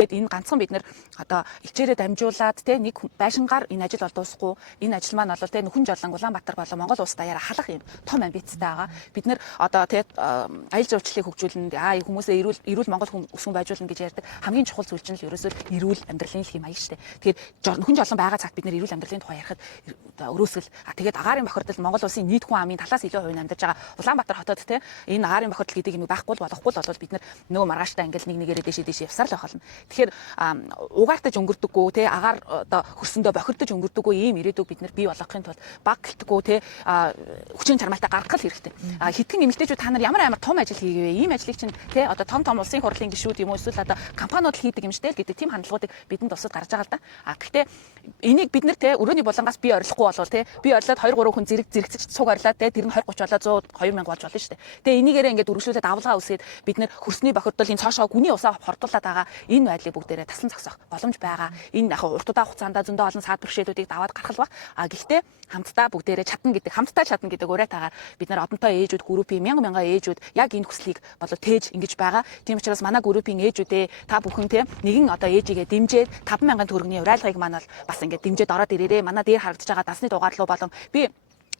Тэгээд энэ ганцхан бид нэр одоо ичээрээ дамжуулаад те нэг байшингаар энэ ажил бол дуусахгүй. Энэ ажил маань бол те Нүхэн жолон Улаанбаатар болон Монгол улс даяараа халах юм том амбицтай байгаа. Бид нэр одоо те аял жуулчлалыг хөгжүүлнэ. Хүмүүсээ эрүүл Монгол өсгөн байжуулна гэж ярьдаг. Хамгийн чухал зүйл чинь л ерөөсөө эрүүл амьдралын хэм маяг шүү дээ. Тэгэхээр Нүхэн жолон байгаа цагт бид нэр эрүүл амьдралын тухай ярихад өрөөсгөл тэгээд агаарын бохирдол Монгол улсын нийт хүн амын талаас илүү хувь амьдарч байгаа Улаанбаатар хотод те энэ агаарын бохирдол гэдэг юм байхгүй болохгүй бол бид нар нөгөө маргааштай ингээл нэг нэгээрээ дэшээ явсаар л байх болно. Тэгэхээр угаартаж өнгөрдөггүй те агаар одоо хөрсөндөө бохирдож өнгөрдөггүй ийм ирээдүг бид нар бий болгохын тулд баг гэлтггүй те хүчин чармаатай гаргах л хэрэгтэй. Хитгэн эмэгтэйчүүд та нар ямар том ажил хийгээвэ? Ийм ажлыг чинь те одоо том улсын хурлын гишүүд юм уу эсвэл одоо компаниуд л хийдэг юм шүү дээ гэдэг тийм хандлагуудыг бидэнд тусад гарч байгаа л да. Гэхдээ энийг бид нар те өрөөний булангаас бий орилохгүй болвол те бий орлоод 2 3 хүн зэрэгцэж цуг орлоод те тэр нь 20 30 болоо 100 2000 болж болно шүү дээ. Тэгээ энийгээрээ ингээд үргэлжлүүлээд авалгаа үсгээд бид нар хөрсний бохирдлын цоошоо гүний усаа хордуулаад байгаа энэ байдлыг бүгдээрээ тасан зогсоох боломж байгаа. Энэ яг урт удаан хугацаанд зөндөө олон саад бэрхшээлүүдийг даваад гарах л баг. Гэхдээ хамтдаа бүгдээрээ чадна гэдэг уриатаагаар бид нар одонтой ээжүүд группийн мянган ээжүүд яг энэ хүслийг болоо тээж ингэж байгаа. Тийм учраас манай группийн ээжүүдээ та бүхэн те нэгэн одоо ээжигээ дэмжээд 50000 төгрөгийн урайлгыг маань бас ингээд дэмжээд ороод ирээрээ. Манай дээр харагдаж байгаа дасны дугаар руу болон би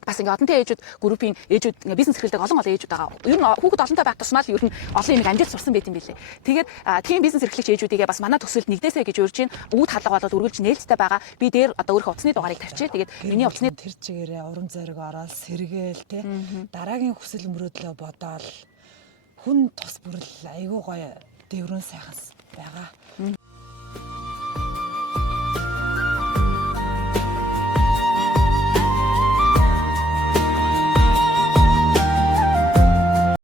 бас ингээ одонтой ээжүүд группийн ээжүүд ингээ бизнес эрхлэдэг олон ээжүүд байгаа. Ер нь хүүхэд олонтой байх тусмаа л ер нь олон юм амжилт сурсан байт юм билээ. Тэгээд тийм бизнес эрхлэгч ээжүүдийгээ бас манай төсөлд нэгдээсэй гэж урьж чинь үүд хаалга болоод үргэлж нээлттэй байгаа. Би дээр одоо өөрийнхөө утасны дугаарыг тавьчих. Тэгээд миний утасны тэр чигээрээ урам зориг ороод сэргээл те дараагийн хүсэл мөрөөдлөө бодоол хүн тус бүрэл айгүй гоё дэврэн сайхан байгаа.